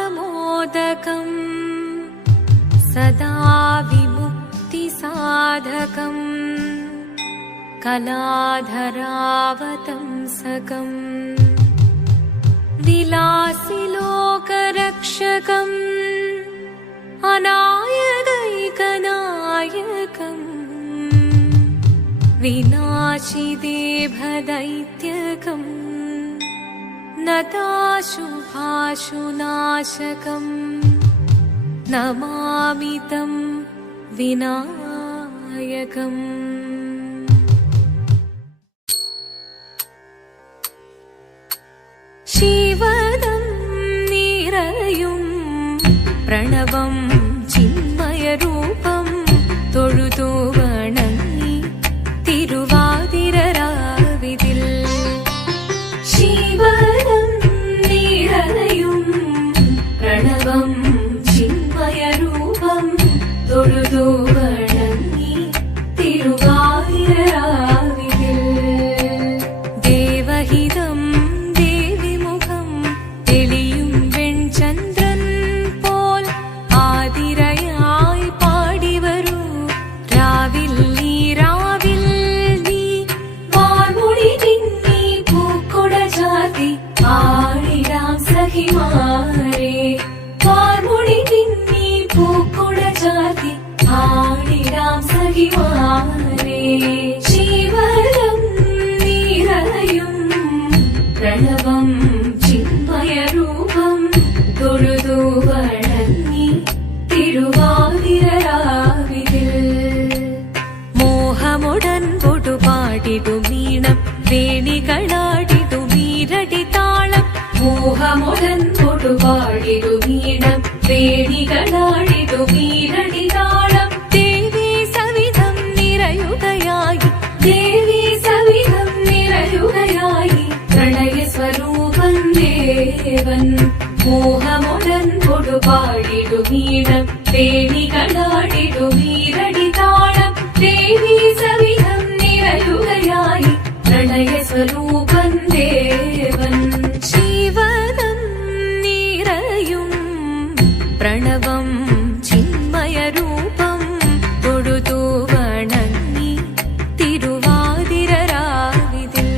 मोदाकरात्तमोदकम् सदा विमुक्तिसाधकम् कलाधरावतंसकम् विलासिलोकरक्षकम् अनायकैकनायकम् विनाशिदेभदैत्यकम् नताशुभाशुनाशकम् नमामि तं विनायकम्। शिवदं निरयुं प्रणवं चिन्मयरूपं തൊഴുതു വണങ്ങി തിരുവാതിരരാവിതിൽ ശിവദം നിറയും പ്രണവം ചിന്മയരൂപം തൊഴുതു വണങ്ങി തിരുവാതിരരാവിതിൽ ദേവഹിതം ദേവിമുഖം തെളിയും വെൺചന്ദ്രൻ പോൽ ആതിരയായി പാടിവരൂ രാവിൽ നീ രാവിൽ നീ വാർമുടി തിന്നി പൂക്കുട ചാർത്തി ആടിടാം സഖിമാരെ വാർമുടി തിന്നി പൂക്കുട ചാർത്തി ആടിടാം സഖിമാരെ ശിവദം നിറയും പ്രണവം ചിന്മയരൂപം തൊഴുതു വണങ്ങി തിരുവാതിരരാവിതിൽ മോഹമുടൻ പൊടുപാടിടുമീണം വേണികളാടിടുമീരടി താളം മോഹമുടൻ പൊടുപാടിടുമീണം വേണികളാടിടുമീരടി താളം ദേവി സവിധം നിറയുകയായി ദേവി സവിധം നിറയുകയായി പ്രണയസ്വരൂപൻ ദേവൻ മോഹമുടൻ പൊടുപാടിടുമീണം വേണികളാടിടുമീരടി താളം ദേവി സവിധം നിറയുകയായി പ്രണയസ്വരൂപൻ ദേവൻ ശിവദം നിറയും പ്രണവം ചിന്മയരൂപം തൊഴുതു വണങ്ങി തിരുവാതിരരാവിതിൽ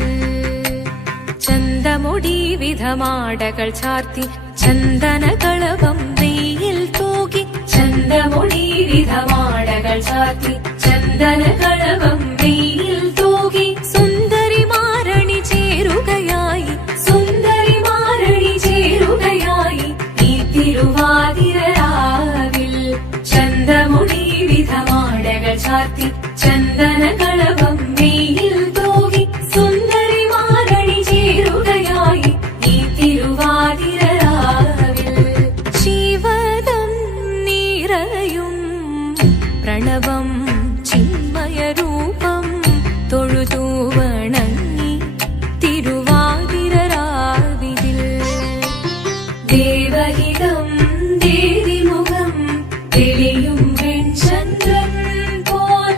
ചന്തമുടി വിധമാടകൾ ചാർത്തി ചന്ദനകളവം വെയിൽ തൂകി ചന്തമുടി വിധമാടകൾ ചാർത്തി ചന്ദനകളവം വെയിൽ തൂകി സുന്ദരിമാരണി ചേരുകയായി സുന്ദരിമാരണി ചേരുകയായി ഈ തിരുവാതിരരാവിൽ ചന്തമുടി വിധമാടകൾ ചാർത്തി ചന്ദനകളവം വെയിൽ തൂകി സുന്ദരിമാരണി ചേരുകയായി ഈ തിരുവാതിരരാവിൽ ശിവദം നിറയും പ്രണവം ചിന്മയരൂപം തൊഴുതു വണങ്ങി തിരുവാതിരരാവിതിൽ ദേവഹിതം ദേവിമുഖം തെളിയും വെൺചന്ദ്രൻ പോൽ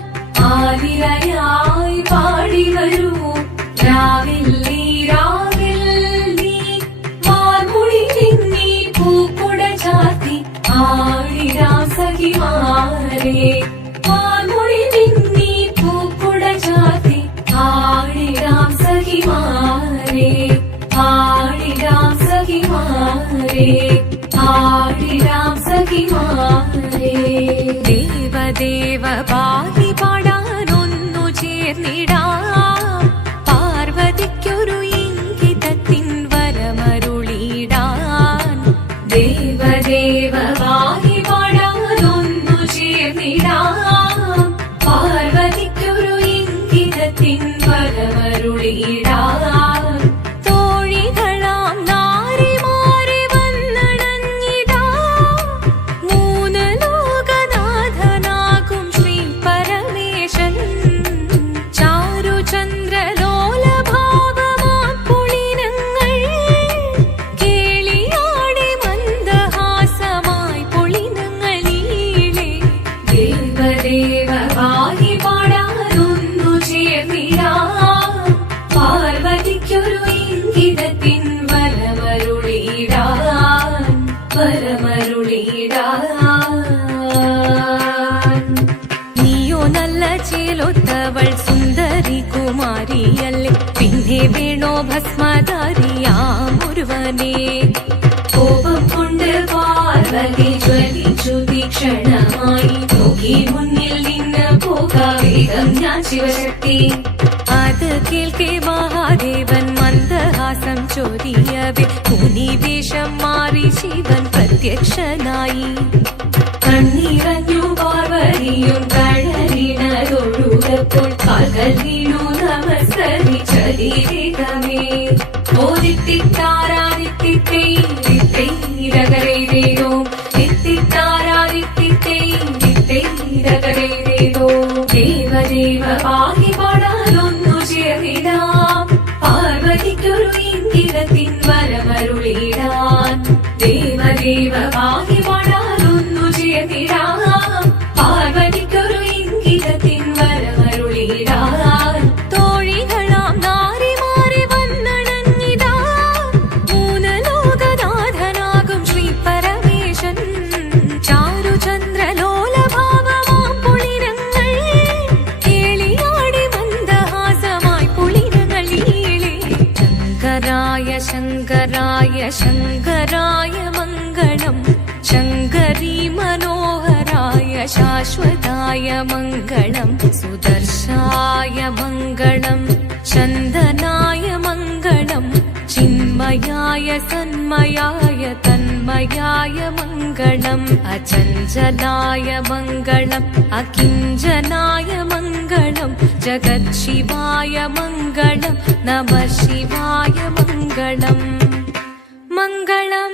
ആതിരയായി പാടിവരൂ രാവിൽ നീ രാവിൽ നീ വാർമുടി തിന്നി പൂക്കുട ചാർത്തി ആടിടാം സഖിമാരെ വാർമുടി തിന്നി പൂക്കുട ചാർത്തി ആടിടാം സഖിമാരെ ആടിടാം സഖിമാരെ ആടിടാം സഖിമാരെ ദേവദേവ പാടി പാടാനൊന്നു ചേർന്നിടാം പാർവതിക്കൊരു ഇംഗിതത്തിൻ വരമരുളിടാൻ ദേവദേവ പാടി പാടാനൊന്നു ചേർന്നിടാം പാർവതിക്കൊരു ഇംഗിതത്തിൻ വരമരുളിടാൻ തോഴികളാം നാരിമാരെ വന്നണഞ്ഞിടാം മൂന്ന് ലോകനാഥനാകും ശ്രീ പരമേശൻ ചാരുചന്ദ്രലോലഭാവമാം പുളിനങ്ങൾ കേളിയാടി മന്ദഹാസമായി പുളിനങ്ങൾ നീളെ ദേവദേവ പാടി പാടാനൊന്നു ചേർന്നിടാം പാർവതിക്കൊരു ഇംഗിതത്തിൻ വരമരുളിടാൻ നീയോ നല്ല ചേലൊത്തവൾ സുന്ദരി കുമാരിയല്ലേ, പിന്നെ വേണോ ഭസ്മധാരിയാമൊരുവനെ. കോപം കൊണ്ട് പാർവതി ജ്വലിച്ചു തീക്ഷണമായി, നോക്കി മുന്നിൽ നിന്ന് പോകാം ഞാൻ ശിവശക്തി. അത് കേൾക്കെ മഹാദേവൻ മന്ദഹാസം ചൊരിയവേ, മുനിവേഷം മാറി ശിവൻ പ്രത്യക്ഷനായി. കണ്ണീറഞ്ഞു പാർവതിയും കഴലിനതൊഴുകപ്പോൾ, കാൽകൾ വീണു നമസ്കരിച്ചതിരേകമേ. ഓദിത്തിത്താരാദിത്തിത്തൈരകരേതോ, തിത്തിത്താരാദിത്തിത്തൈരകരേതോ. ദേവദേവ പാഹി പാടാനൊന്നു ചേർന്നിടാം, പാർവതിക്കൊരു ഇംഗിതത്തിൻ വരമരുളിടാൻ. ദേവദേവ പാഹി പാടാനൊന്നു ചേർന്നിടാം, പാർവതിക്കൊരു ഇംഗിതത്തിൻ വരമരുളിടാൻ. തോഴികളാം നാരിമാരെ വന്നണഞ്ഞിതാ, മൂലലോകനാഥനാകും ശ്രീ പരമേശൻ. ചാരുചന്ദ്രലോലഭാവമാം പുളിരങ്ങൾ കേളിയാടി മന്ദഹാസമായി പുളിരങ്ങൾ ഈളെ. ശങ്കരായ ശങ്കരായ ശങ്കരായ മംഗളം, ശങ്കരീ മനോഹരായ ശാശ്വതായ മംഗളം. സുദർശായ മംഗളം, ചന്ദനായ മംഗളം, ചിന്മയായ സന്മയായ തന്മയായ മംഗളം. അചഞ്ചലായ മംഗളം, അകിഞ്ചനായ മംഗളം, ജഗത്ശിവായ മംഗളം. നമഃ ശിവായ മംഗളം. മംഗളം